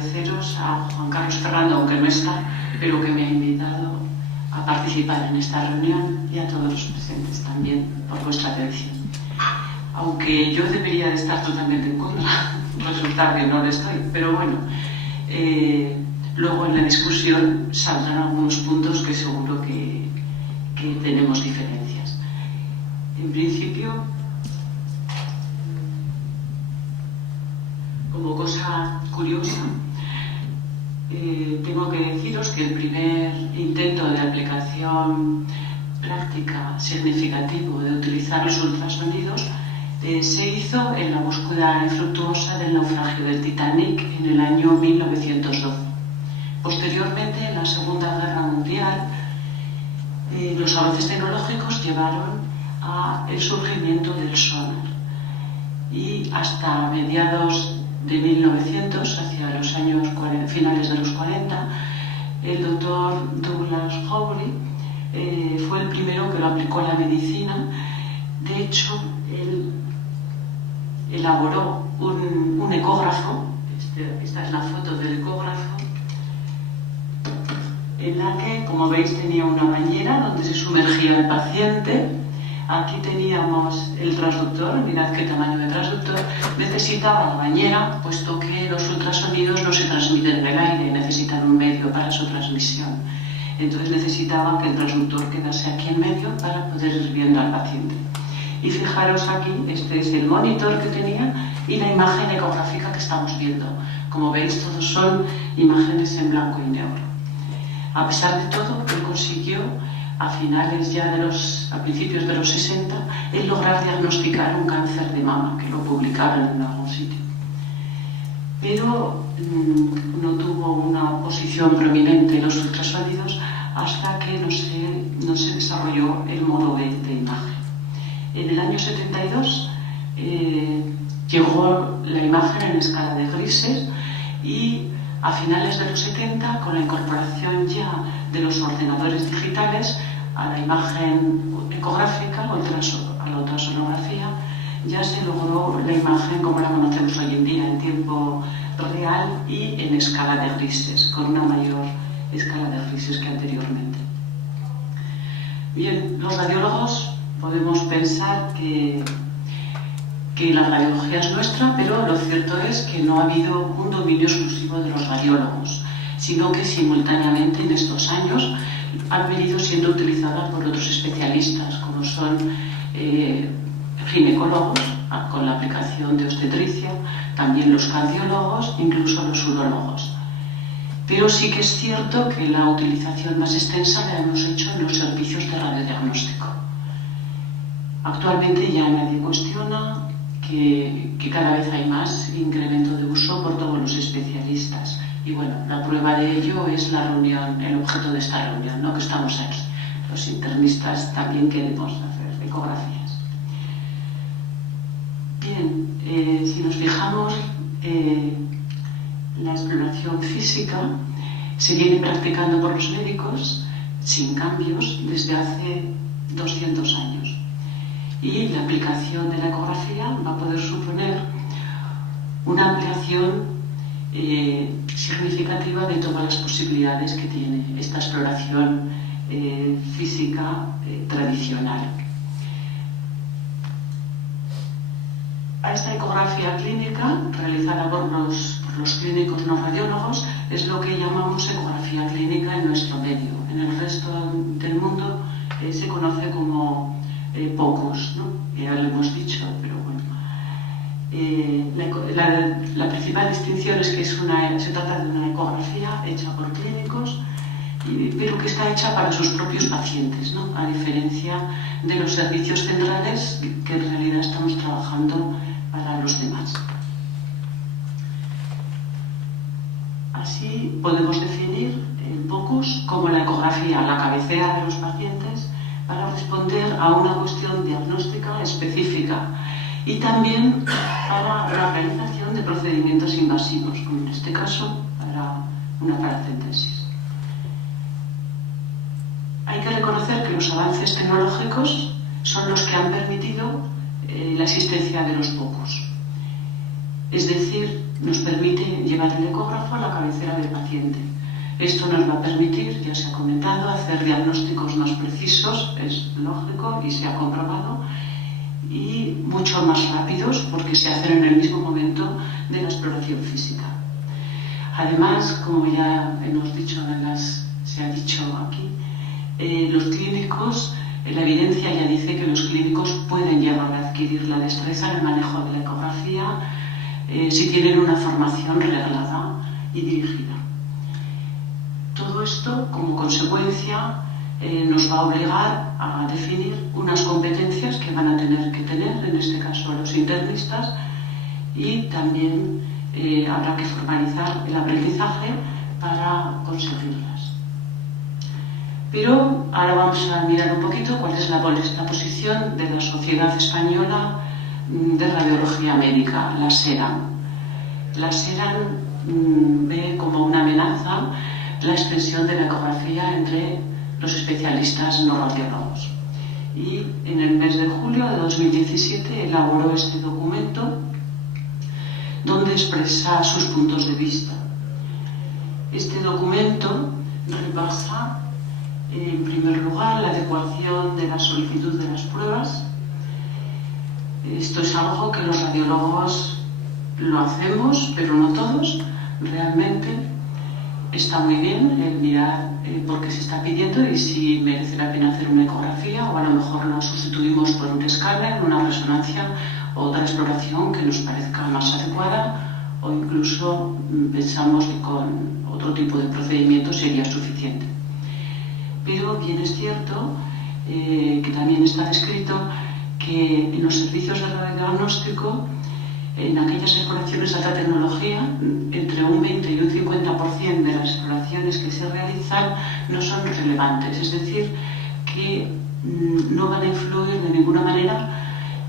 agradeceros a Juan Carlos Ferrando, aunque no está, pero que me ha invitado a participar en esta reunión, y a todos los presentes también por vuestra atención. Aunque yo debería de estar totalmente en contra, resulta que no lo estoy, pero bueno, luego en la discusión saldrán algunos puntos que seguro que tenemos diferencias. En principio, como cosa curiosa, tengo que deciros que el primer intento de aplicación práctica significativo de utilizar los ultrasonidos se hizo en la búsqueda infructuosa del naufragio del Titanic en el año 1912. Posteriormente, en la Segunda Guerra Mundial, los avances tecnológicos llevaron al surgimiento del sonar, y hasta mediados de 1900, hacia los años finales de los 40, el doctor Douglas Howley fue el primero que lo aplicó a la medicina. De hecho, él elaboró un ecógrafo. Esta es la foto del ecógrafo, en la que, como veis, tenía una bañera donde se sumergía el paciente. Aquí teníamos el transductor, mirad qué tamaño de transductor. Necesitaba la bañera, puesto que los ultrasonidos no se transmiten en el aire, necesitan un medio para su transmisión. Entonces necesitaba que el transductor quedase aquí en medio para poder ir viendo al paciente. Y fijaros aquí, este es el monitor que tenía y la imagen ecográfica que estamos viendo. Como veis, todos son imágenes en blanco y negro. A pesar de todo, él consiguió, a principios de los 60, el lograr diagnosticar un cáncer de mama, que lo publicaron en algún sitio. Pero no tuvo una posición prominente en los ultrasonidos hasta que no se desarrolló el modo de imagen. En el año 72 llegó la imagen en escala de grises, y a finales de los 70, con la incorporación ya de los ordenadores digitales a la imagen ecográfica, a la ultrasonografía, ya se logró la imagen como la conocemos hoy en día, en tiempo real y en escala de grises, con una mayor escala de grises que anteriormente. Bien, los radiólogos podemos pensar que la radiología es nuestra, pero lo cierto es que no ha habido un dominio exclusivo de los radiólogos, sino que simultáneamente en estos años han venido siendo utilizadas por otros especialistas, como son ginecólogos, con la aplicación de obstetricia, también los cardiólogos, incluso los urólogos. Pero sí que es cierto que la utilización más extensa la hemos hecho en los servicios de radiodiagnóstico. Actualmente ya nadie cuestiona que cada vez hay más incremento de uso por todos los especialistas. Y bueno, la prueba de ello es la reunión, el objeto de esta reunión, ¿no? Que estamos aquí. Los internistas también queremos hacer ecografías. Bien, si nos fijamos, la exploración física se viene practicando por los médicos sin cambios desde hace 200 años. Y la aplicación de la ecografía va a poder suponer una ampliación significativa de todas las posibilidades que tiene esta exploración física tradicional. A esta ecografía clínica, realizada por los clínicos no radiólogos, es lo que llamamos ecografía clínica en nuestro medio. En el resto del mundo se conoce como POCUS, ¿no? Ya lo hemos dicho, pero bueno. La principal distinción es que se trata de una ecografía hecha por clínicos, pero que está hecha para sus propios pacientes, ¿no? A diferencia de los servicios centrales, que en realidad estamos trabajando para los demás. Así podemos definir el POCUS como la ecografía a la cabecera de los pacientes para responder a una cuestión diagnóstica específica, y también para la realización de procedimientos invasivos, como en este caso para una paracentesis. Hay que reconocer que los avances tecnológicos son los que han permitido la existencia de los POCUS. Es decir, nos permite llevar el ecógrafo a la cabecera del paciente. Esto nos va a permitir, ya se ha comentado, hacer diagnósticos más precisos, es lógico y se ha comprobado, y mucho más rápidos porque se hacen en el mismo momento de la exploración física. Además, como ya hemos dicho, se ha dicho aquí, los clínicos, la evidencia ya dice que los clínicos pueden llegar a adquirir la destreza en el manejo de la ecografía si tienen una formación reglada y dirigida. Todo esto, como consecuencia, nos va a obligar a definir unas competencias que van a tener que tener, en este caso los internistas, y también habrá que formalizar el aprendizaje para conseguirlas. Pero ahora vamos a mirar un poquito cuál es la posición de la Sociedad Española de Radiología Médica, la SERAM. La SERAM ve como una amenaza la extensión de la ecografía entre los especialistas no radiólogos. Y en el mes de julio de 2017 elaboró este documento donde expresa sus puntos de vista. Este documento repasa, en primer lugar, la adecuación de la solicitud de las pruebas. Esto es algo que los radiólogos lo hacemos, pero no todos. Realmente está muy bien el mirar por qué se está pidiendo y si merece la pena hacer una ecografía, o a lo mejor lo sustituimos por un escáner, una resonancia o otra exploración que nos parezca más adecuada, o incluso pensamos que con otro tipo de procedimiento sería suficiente. Pero bien es cierto que también está descrito que en los servicios de radiodiagnóstico, en aquellas exploraciones de alta tecnología, entre un 20 y un 50% de las exploraciones que se realizan no son relevantes, es decir, que no van a influir de ninguna manera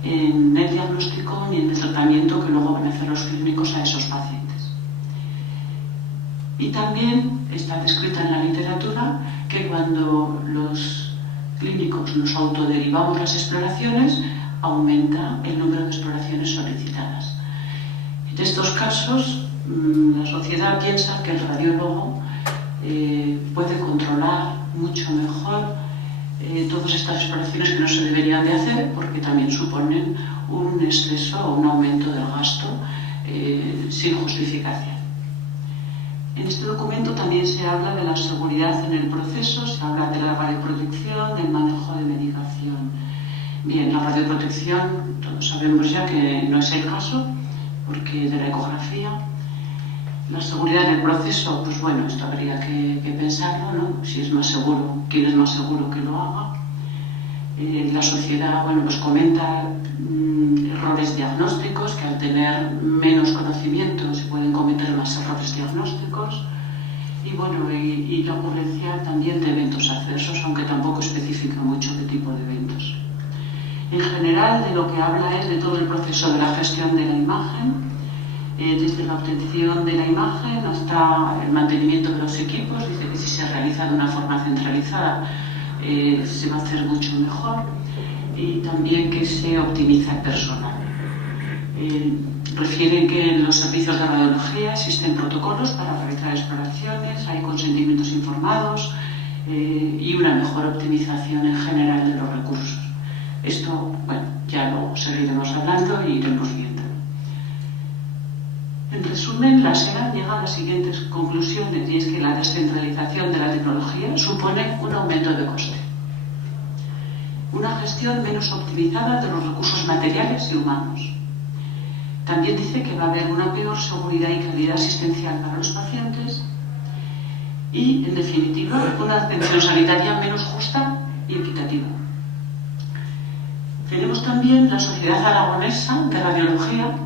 en el diagnóstico ni en el tratamiento que luego van a hacer los clínicos a esos pacientes. Y también está descrita en la literatura que cuando los clínicos nos autoderivamos las exploraciones, aumenta el número de exploraciones solicitadas. En estos casos, la sociedad piensa que el radiólogo puede controlar mucho mejor todas estas exploraciones que no se deberían de hacer, porque también suponen un exceso o un aumento del gasto sin justificación. En este documento también se habla de la seguridad en el proceso, se habla de la radioprotección, del manejo de medicación. Bien, la radioprotección, todos sabemos ya que no es el caso, porque de la ecografía. La seguridad en el proceso, pues bueno, esto habría que pensarlo, ¿no? Si es más seguro, quién es más seguro que lo haga. La sociedad, bueno, pues comenta errores diagnósticos, que al tener menos conocimiento se pueden cometer más errores diagnósticos. Y bueno, y la ocurrencia también de eventos adversos, aunque tampoco especifica mucho qué tipo de eventos. En general, de lo que habla es de todo el proceso de la gestión de la imagen, desde la obtención de la imagen hasta el mantenimiento de los equipos. Dice que si se realiza de una forma centralizada se va a hacer mucho mejor, y también que se optimiza el personal. Refiere que en los servicios de radiología existen protocolos para realizar exploraciones, hay consentimientos informados y una mejor optimización en general de los recursos. Esto, bueno, ya lo seguiremos hablando y iremos viendo. En resumen, la SERAM llega a las siguientes conclusiones, y es que la descentralización de la tecnología supone un aumento de coste, una gestión menos optimizada de los recursos materiales y humanos. También dice que va a haber una peor seguridad y calidad asistencial para los pacientes y, en definitiva, una atención sanitaria menos justa y equitativa. Tenemos también la Sociedad Aragonesa de Radiología,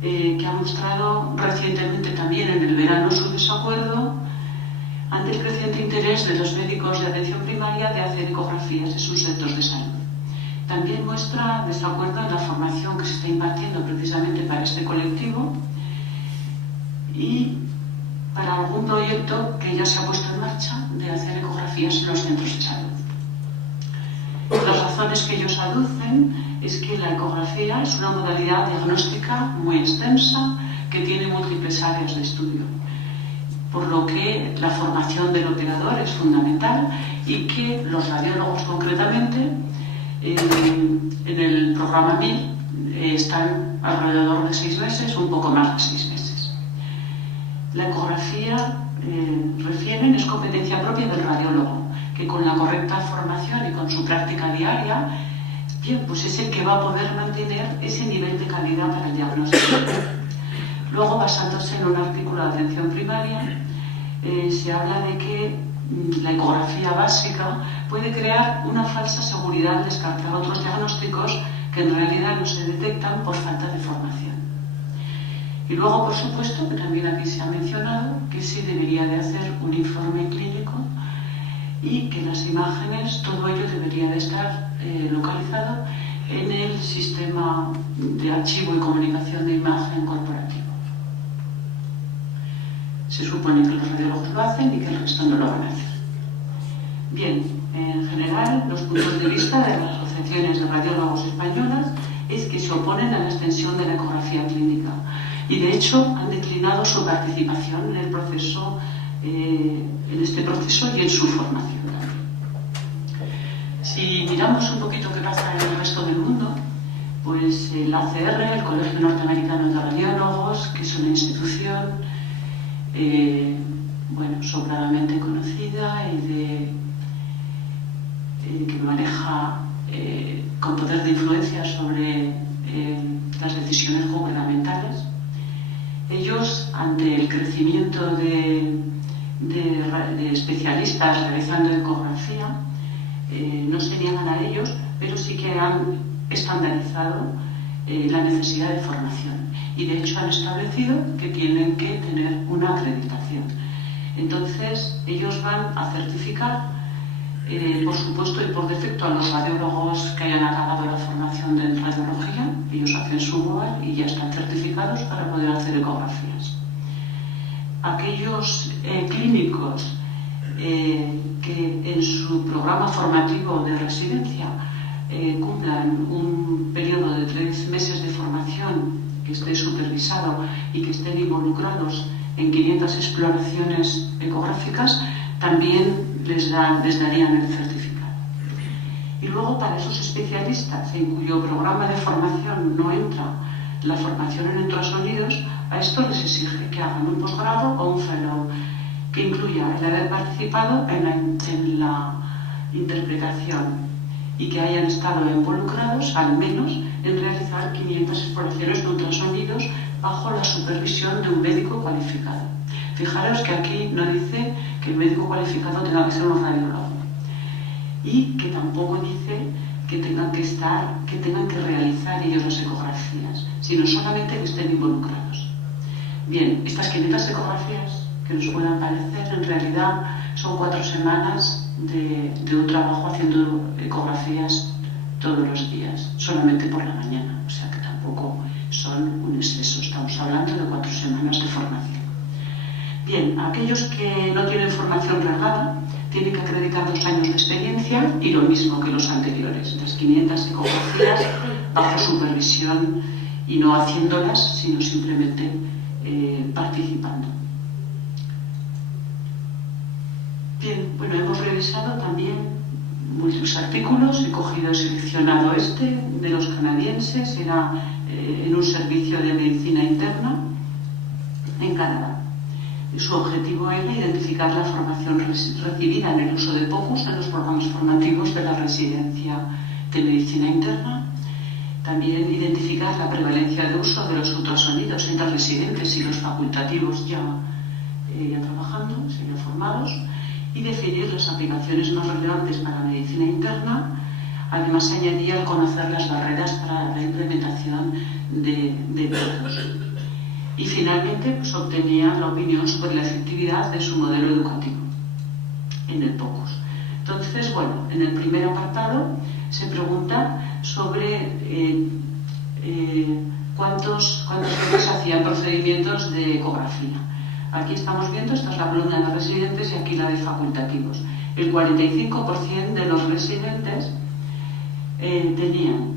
que ha mostrado recientemente también en el verano su desacuerdo ante el creciente interés de los médicos de atención primaria de hacer ecografías en sus centros de salud. También muestra desacuerdo en la formación que se está impartiendo precisamente para este colectivo y para algún proyecto que ya se ha puesto en marcha de hacer ecografías en los centros de salud. Las razones que ellos aducen es que la ecografía es una modalidad diagnóstica muy extensa, que tiene múltiples áreas de estudio, por lo que la formación del operador es fundamental y que los radiólogos concretamente en el programa 1000 están alrededor de 6 meses, un poco más de 6 meses. La ecografía, refieren, es competencia propia del radiólogo, que con la correcta formación y con su práctica diaria, bien, pues es el que va a poder mantener ese nivel de calidad para el diagnóstico. Luego, basándose en un artículo de atención primaria, se habla de que la ecografía básica puede crear una falsa seguridad al descartar otros diagnósticos que en realidad no se detectan por falta de formación. Y luego, por supuesto, que también aquí se ha mencionado que sí debería de hacer un informe clínico y que las imágenes, todo ello debería de estar localizado en el sistema de archivo y comunicación de imagen corporativo. Se supone que los radiólogos lo hacen y que el resto no lo van a hacer. Bien, en general, los puntos de vista de las asociaciones de radiólogos españolas es que se oponen a la extensión de la ecografía clínica y, de hecho, han declinado su participación en el proceso, en este proceso y en su formación también. Si miramos un poquito qué pasa en el resto del mundo, pues el ACR, el Colegio Norteamericano de Radiólogos, que es una institución bueno, sobradamente conocida y que maneja con poder de influencia sobre las decisiones gubernamentales. Ellos, ante el crecimiento de especialistas realizando ecografía, no se niegan a ellos, pero sí que han estandarizado la necesidad de formación y de hecho han establecido que tienen que tener una acreditación. Entonces ellos van a certificar, por supuesto y por defecto, a los radiólogos que hayan acabado la formación de radiología. Ellos hacen su BOAR y ya están certificados para poder hacer ecografías. Aquellos clínicos que en su programa formativo de residencia cumplan un periodo de 3 meses de formación, que esté supervisado y que estén involucrados en 500 exploraciones ecográficas, también les darían el certificado. Y luego, para esos especialistas en cuyo programa de formación no entra la formación en ultrasonidos, a esto les exige que hagan un posgrado o un fellow que incluya el haber participado en la interpretación y que hayan estado involucrados, al menos, en realizar 500 exploraciones de ultrasonidos bajo la supervisión de un médico cualificado. Fijaros que aquí no dice que el médico cualificado tenga que ser un radiólogo y que tampoco dice que tengan que realizar ellos las ecografías, sino solamente que estén involucrados. Bien, estas 500 ecografías que nos puedan parecer, en realidad son 4 semanas de un trabajo haciendo ecografías todos los días, solamente por la mañana, o sea que tampoco son un exceso, estamos hablando de 4 semanas de formación. Bien, aquellos que no tienen formación reglada tienen que acreditar 2 años de experiencia y lo mismo que los anteriores, las 500 ecografías bajo supervisión y no haciéndolas, sino simplemente participando. Bien, bueno, hemos revisado también muchos artículos, he cogido y seleccionado este de los canadienses, era en un servicio de medicina interna en Canadá. Su objetivo era identificar la formación recibida en el uso de POCUS en los programas formativos de la residencia de medicina interna, también identificar la prevalencia de uso de los ultrasonidos entre residentes y los facultativos ya trabajando, ya formados, y definir las aplicaciones más relevantes para la medicina interna. Además, se añadía el conocer las barreras para la implementación de POCUS. Y finalmente, pues, obtenía la opinión sobre la efectividad de su modelo educativo en el POCUS. Entonces, bueno, en el primer apartado se pregunta sobre cuántas veces hacían procedimientos de ecografía. Aquí estamos viendo, esta es la columna de residentes y aquí la de facultativos. El 45% de los residentes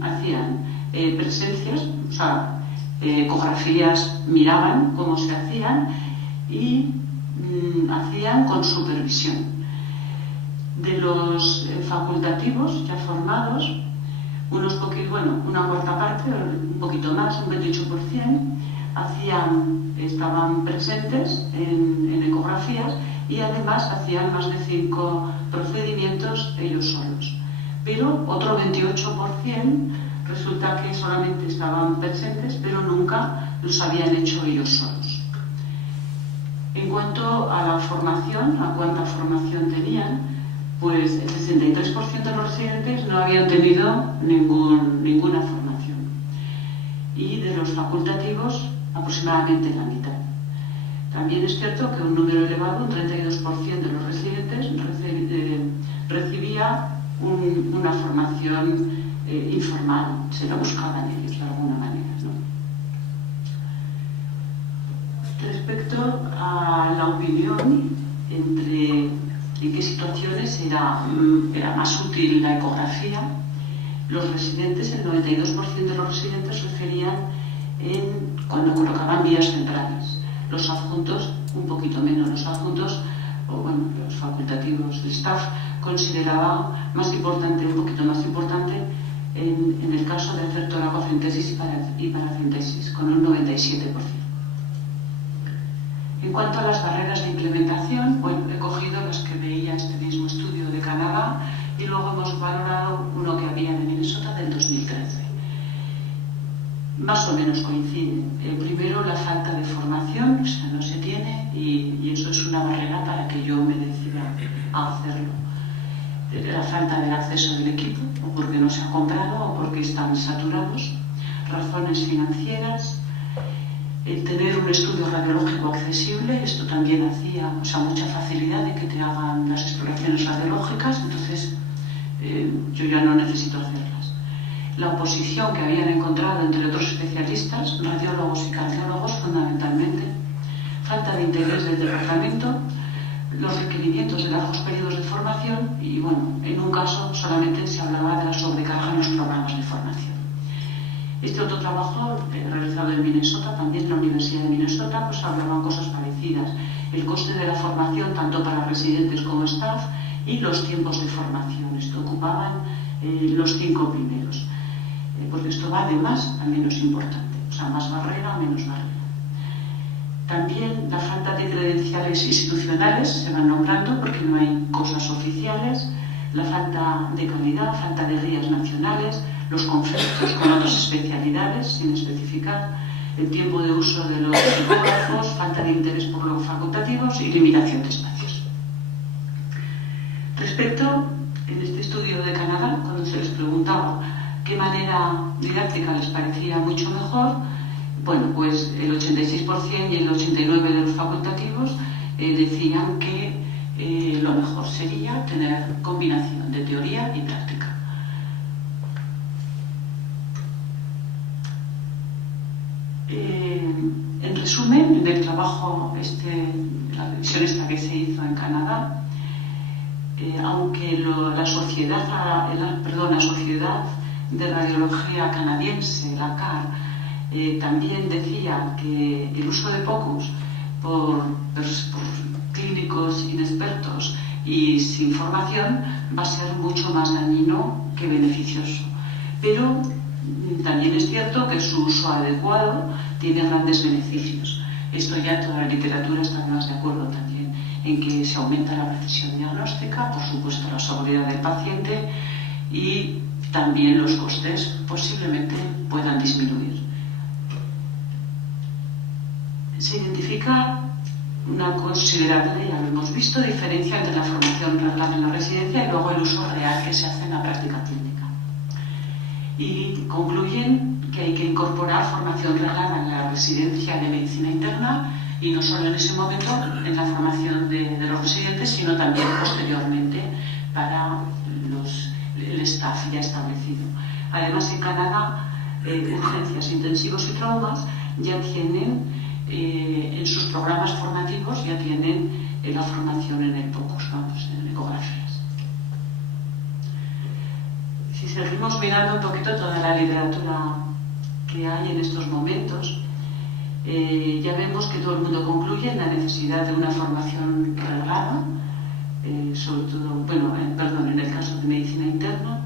hacían presencias, o sea, ecografías miraban cómo se hacían y hacían con supervisión. De los facultativos ya formados, una cuarta parte, un poquito más, un 28%, estaban presentes en ecografías y además hacían más de 5 procedimientos ellos solos. Pero otro 28% resulta que solamente estaban presentes, pero nunca los habían hecho ellos solos. En cuanto a la formación, a cuánta formación tenían, pues el 63% de los residentes no habían tenido ninguna formación. Y de los facultativos, aproximadamente la mitad. También es cierto que un número elevado, un 32% de los residentes, recibía una formación informal, se lo buscaban ellos de alguna manera, ¿no? Respecto a la opinión entre en qué situaciones era más útil la ecografía, los residentes, el 92% de los residentes referían cuando colocaban vías centrales. Los adjuntos, un poquito menos, los los facultativos del staff consideraban un poquito más importante en el caso de hacer toracocentesis y paracentesis, con un 97%. En cuanto a las barreras de implementación, he cogido las que veía este mismo estudio de Canadá y luego hemos valorado uno que había de Minnesota del 2013. Más o menos coinciden. Primero, la falta de formación, o sea, no se tiene y eso es una barrera para que yo me decida a hacerlo. La falta del acceso del equipo, o porque no se ha comprado o porque están saturados. Razones financieras. El tener un estudio radiológico accesible, esto también hacía mucha facilidad de que te hagan las exploraciones radiológicas, entonces yo ya no necesito hacerlas. La oposición que habían encontrado entre otros especialistas, radiólogos y cardiólogos fundamentalmente, falta de interés del departamento, los requerimientos de largos periodos de formación y, en un caso solamente se hablaba de la sobrecarga en los programas de formación. Este otro trabajo realizado en Minnesota, también en la Universidad de Minnesota, pues hablaban cosas parecidas. El coste de la formación, tanto para residentes como staff, y los tiempos de formación. Esto ocupaban los 5 primeros. Porque esto va de más a menos importante. O sea, más barrera, menos barrera. También la falta de credenciales institucionales se van nombrando porque no hay cosas oficiales. La falta de calidad, falta de guías nacionales, los conflictos con otras especialidades sin especificar, el tiempo de uso de los ecógrafos, falta de interés por los facultativos y limitación de espacios. Respecto, en este estudio de Canadá, cuando se les preguntaba qué manera didáctica les parecía mucho mejor, pues el 86% y el 89% de los facultativos decían que lo mejor sería tener combinación de teoría y práctica. En resumen, en el trabajo, la revisión esta que se hizo en Canadá, aunque la Sociedad de Radiología Canadiense, la CAR, también decía que el uso de POCUS por clínicos inexpertos y sin formación va a ser mucho más dañino que beneficioso. Pero también es cierto que su uso adecuado tiene grandes beneficios. Esto ya toda la literatura está más de acuerdo también en que se aumenta la precisión diagnóstica, por supuesto la seguridad del paciente y también los costes posiblemente puedan disminuir. Se identifica una considerable, ya lo hemos visto, diferencia entre la formación reglada en la residencia y luego el uso real que se hace en la práctica clínica. Y concluyen que hay que incorporar formación reglada en la residencia de medicina interna y no solo en ese momento en la formación de los residentes, sino también posteriormente para el staff ya establecido. Además, en Canadá, urgencias, intensivos y traumas ya tienen, en sus programas formativos, ya tienen la formación en el POCUS, en ecografías. Si seguimos mirando un poquito toda la literatura que hay en estos momentos, Ya vemos que todo el mundo concluye en la necesidad de una formación reglada, sobre todo, en el caso de medicina interna.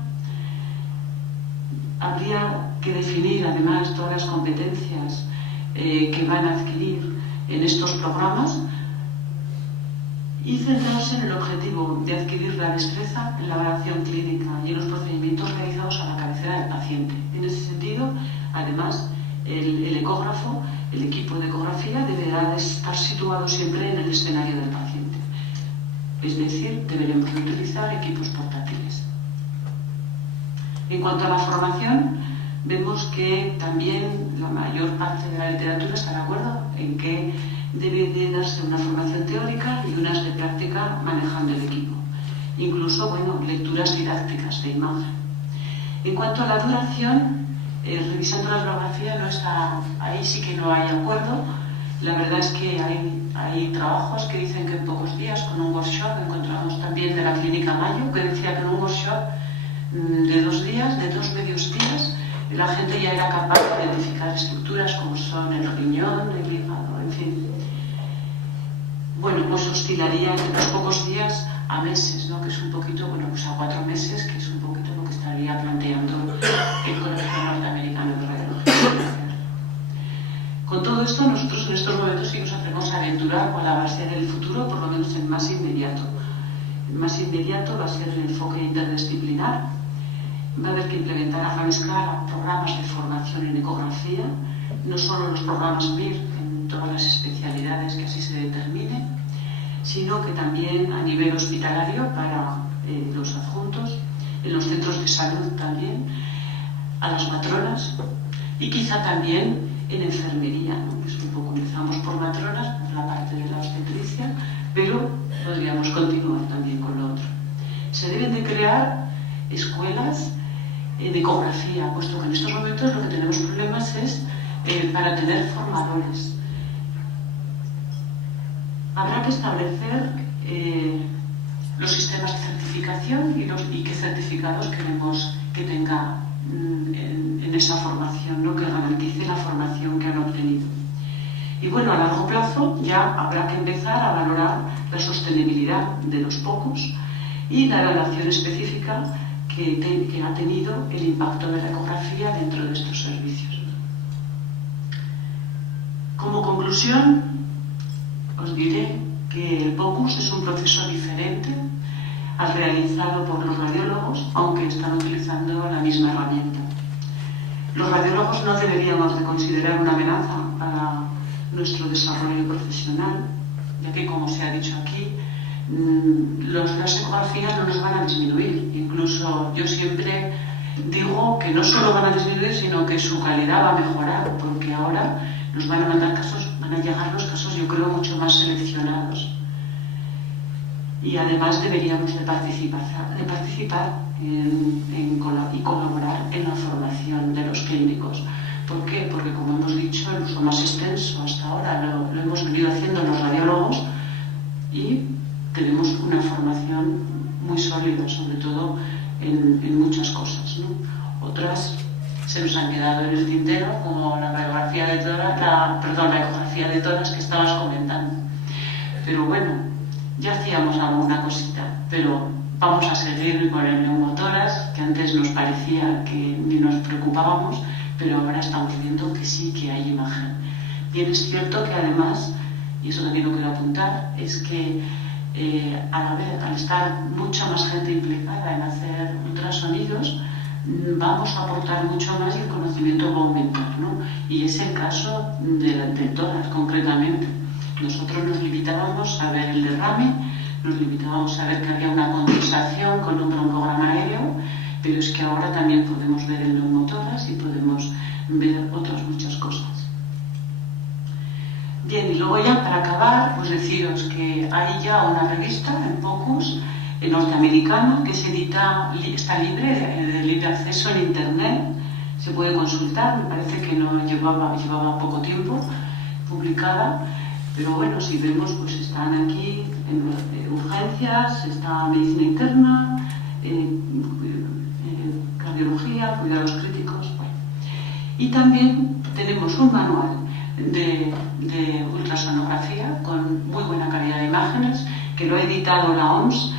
Habría que definir además todas las competencias que van a adquirir en estos programas y centrarse en el objetivo de adquirir la destreza en la evaluación clínica y en los procedimientos realizados a la cabecera del paciente. En ese sentido, además, el ecógrafo, el equipo de ecografía, deberá de estar situado siempre en el escenario del paciente. Es decir, deberemos de utilizar equipos portátiles. En cuanto a la formación, vemos que también la mayor parte de la literatura está de acuerdo en que debe de darse una formación teórica y unas de práctica manejando el equipo. Incluso, lecturas didácticas de imagen. En cuanto a la duración, revisando la bibliografía, ahí sí que no hay acuerdo. La verdad es que hay trabajos que dicen que en pocos días, con un workshop. Encontramos también de la Clínica Mayo, que decía que en un workshop de 2 días, de 2 medios días, la gente ya era capaz de identificar estructuras como son el riñón, el hígado, en fin. Pues oscilaría entre unos pocos días a meses, ¿no? Que es un poquito, a 4 meses, que es un poquito lo que estaría planteando el Colegio Norteamericano de Radiología. Con todo esto, nosotros en estos momentos sí nos atrevemos a aventurar cuál va a ser el futuro, por lo menos el más inmediato. El más inmediato va a ser el enfoque interdisciplinar. Va a haber que implementar a gran escala programas de formación en ecografía, no solo los programas MIR en todas las especialidades que así se determine, sino que también a nivel hospitalario para los adjuntos, en los centros de salud también, a las matronas y quizá también en enfermería, ¿no? Es un poco, empezamos por matronas, por la parte de la obstetricia, pero podríamos continuar también con lo otro. Se deben de crear escuelas de ecografía, puesto que en estos momentos lo que tenemos problemas es para tener formadores. Habrá que establecer los sistemas de certificación y qué certificados queremos que tenga en esa formación, ¿no? Que garantice la formación que han obtenido. Y a largo plazo ya habrá que empezar a valorar la sostenibilidad de los POCUS y la relación específica que ha tenido el impacto de la ecografía dentro de estos servicios. Como conclusión, os diré que el POCUS es un proceso diferente al realizado por los radiólogos, aunque están utilizando la misma herramienta. Los radiólogos no deberíamos de considerar una amenaza para nuestro desarrollo profesional, ya que, como se ha dicho aquí, las ecografías no nos van a disminuir. Incluso yo siempre digo que no solo van a disminuir, sino que su calidad va a mejorar, porque ahora nos van a mandar casos, van a llegar los casos, yo creo, mucho más seleccionados. Y además deberíamos de participar y colaborar en la formación de los clínicos. ¿Por qué? Porque, como hemos dicho, el uso más extenso hasta ahora lo hemos venido haciendo los radiólogos y tenemos una formación muy sólida, sobre todo en muchas cosas, ¿no? Otras se nos han quedado en el tintero, como la ecografía de toras que estabas comentando. Pero ya hacíamos alguna cosita, pero vamos a seguir con el neumotoras, que antes nos parecía que ni nos preocupábamos, pero ahora estamos viendo que sí que hay imagen. Bien, es cierto que además, y eso también lo quiero apuntar, es que al estar mucha más gente implicada en hacer ultrasonidos, vamos a aportar mucho más y el conocimiento va a aumentar, ¿no? Y es el caso de todas, concretamente. Nosotros nos limitábamos a ver el derrame, nos limitábamos a ver que había una condensación con un broncograma aéreo, pero es que ahora también podemos ver el neumotoras y podemos ver otras muchas cosas. Bien, y luego ya para acabar, pues deciros que hay ya una revista en POCUS norteamericana que se edita, está libre, de libre acceso en internet, se puede consultar, me parece que no llevaba poco tiempo publicada, pero si vemos, pues están aquí en urgencias, está medicina interna, cardiología, cuidados críticos, Y también tenemos un manual de ultrasonografía con muy buena calidad de imágenes, que lo ha editado la OMS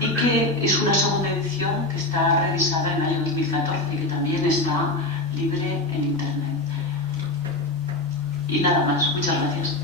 y que es una segunda edición que está revisada en el año 2014 y que también está libre en Internet. Y nada más, muchas gracias.